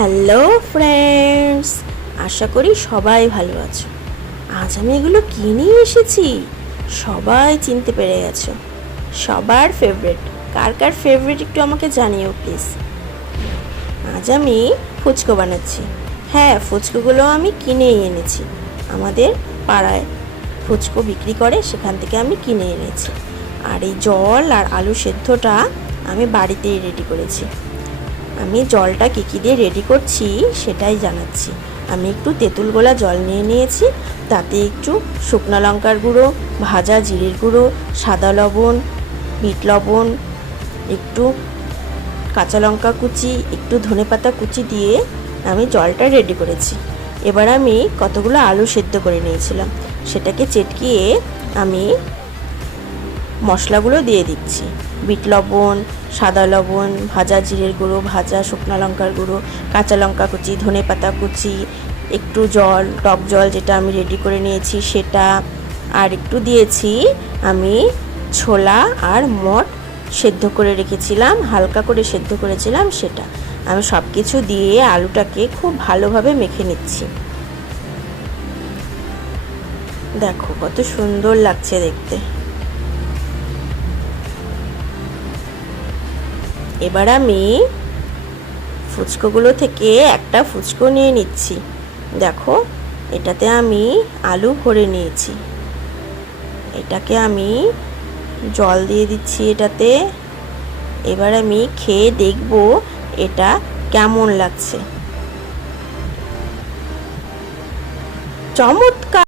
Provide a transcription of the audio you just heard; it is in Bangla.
হ্যালো ফ্রেন্ডস, আশা করি সবাই ভালো আছো। আজ আমি এগুলো কি নিয়ে এসেছি সবাই চিনতে পেরে গেছো। সবার ফেভারিট, কার কার ফেভারিট একটু আমাকে জানিও প্লিজ। আজ আমি ফুচকো বানাচ্ছি। হ্যাঁ, ফুচকোগুলো আমি কিনেই এনেছি, আমাদের পাড়ায় ফুচকো বিক্রি করে, সেখান থেকে আমি কিনে এনেছি। আর এই জল আর আলু সেদ্ধটা আমি বাড়িতেই রেডি করেছি। আমি জলটা কী কী দিয়ে রেডি করছি সেটাই জানাচ্ছি। আমি একটু তেঁতুল গোলা জল নিয়ে নিয়েছি, তাতে একটু শুকনো লঙ্কার গুঁড়ো, ভাজা জিরের গুঁড়ো, সাদা লবণ, বিট লবণ, একটু কাঁচা লঙ্কা কুচি, একটু ধনেপাতা কুচি দিয়ে আমি জলটা রেডি করেছি। এবার আমি কতগুলো আলু সেদ্ধ করে নিয়েছিলাম, সেটাকে চেটকিয়ে আমি মশলাগুলো দিয়ে দিচ্ছি। বিট লবণ, সাদা লবণ, ভাজা জিরের গুঁড়ো, ভাজা শুকনো লঙ্কার গুঁড়ো, কাঁচা লঙ্কা কুচি, ধনেপাতা কুচি, একটু জল, টক জল যেটা আমি রেডি করে নিয়েছি সেটা, আর একটু দিয়েছি আমি ছোলা আর মট সেদ্ধ করে রেখেছিলাম, হালকা করে সেদ্ধ করেছিলাম সেটা। আমি সব কিছু দিয়ে আলুটাকে খুব ভালোভাবে মেখে নিচ্ছি। দেখো কত সুন্দর লাগছে দেখতে। এবার আমি ফুচকোগুলো থেকে একটা ফুচকো নিয়ে নিচ্ছি। দেখো, এটাতে আমি আলু ভরে নিয়েছি। এটাকে আমি জল দিয়ে দিচ্ছি এটাতে। এবার আমি খেয়ে দেখব এটা কেমন লাগছে। চমৎকার।